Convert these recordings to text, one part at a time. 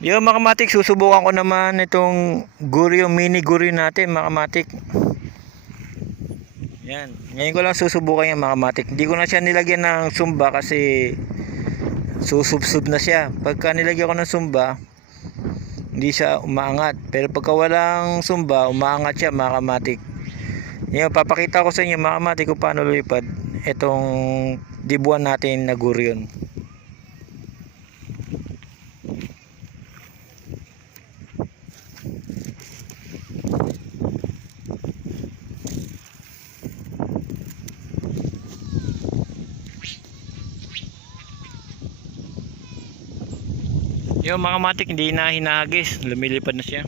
Yo mga susubukan ko naman itong guryo, mini guryo natin mga. Yan. Ngayon ko lang susubukan yan mga. Hindi ko na siya nilagyan ng sumba kasi susubsub na siya. Pagka nilagyan ko ng sumba, hindi siya umaangat. Pero pagka walang sumba, umaangat siya mga kamatik. Yan, papakita ko sa inyo mga kamatik kung paano lulipad itong dibuan natin na guryon. Yung mga matik hindi na hinagis, lumilipad na siya.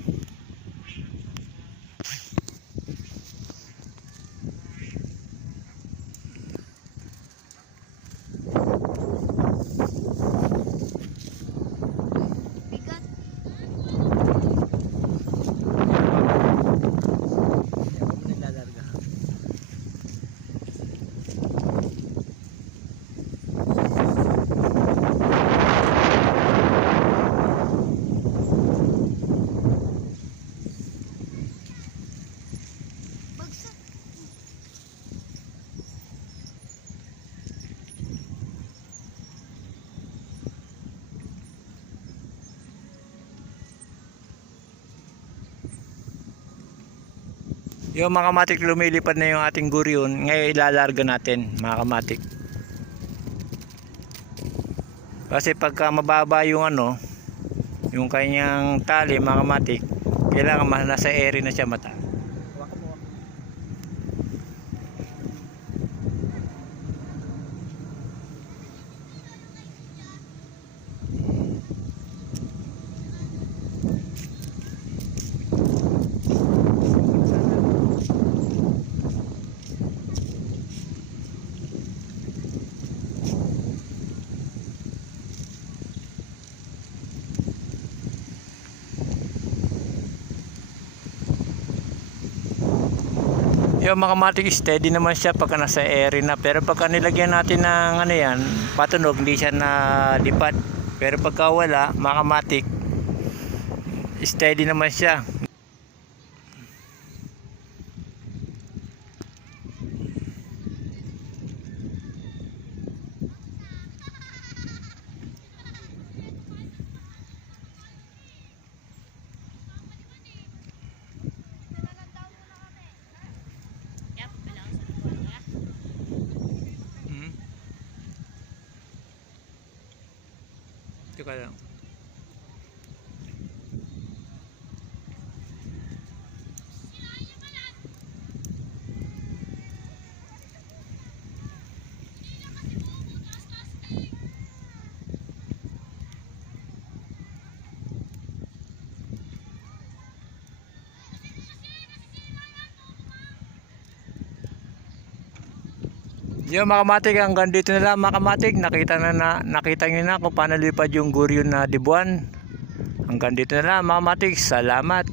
Yung mga kamatik lumilipad na yung ating guryon, ngayon ilalarga natin mga kamatik. Kasi pagka mababa yung ano, yung kanyang tali mga kamatik, kailangan nasa area na siya mata. Yung mga kamatik steady naman siya pagka nasa area na. Pero pagka nilagyan natin ng ano yan, patunog, hindi siya na lipad. Pero pagka wala, mga kamatik, steady naman siya. Teka lang. Yung mga kamatik, hanggang dito na lang mga kamatik. Nakita na, na nakita nyo na kung paano lipad yung guryo na dibuan. Hanggang dito na lang mga kamatik. Salamat.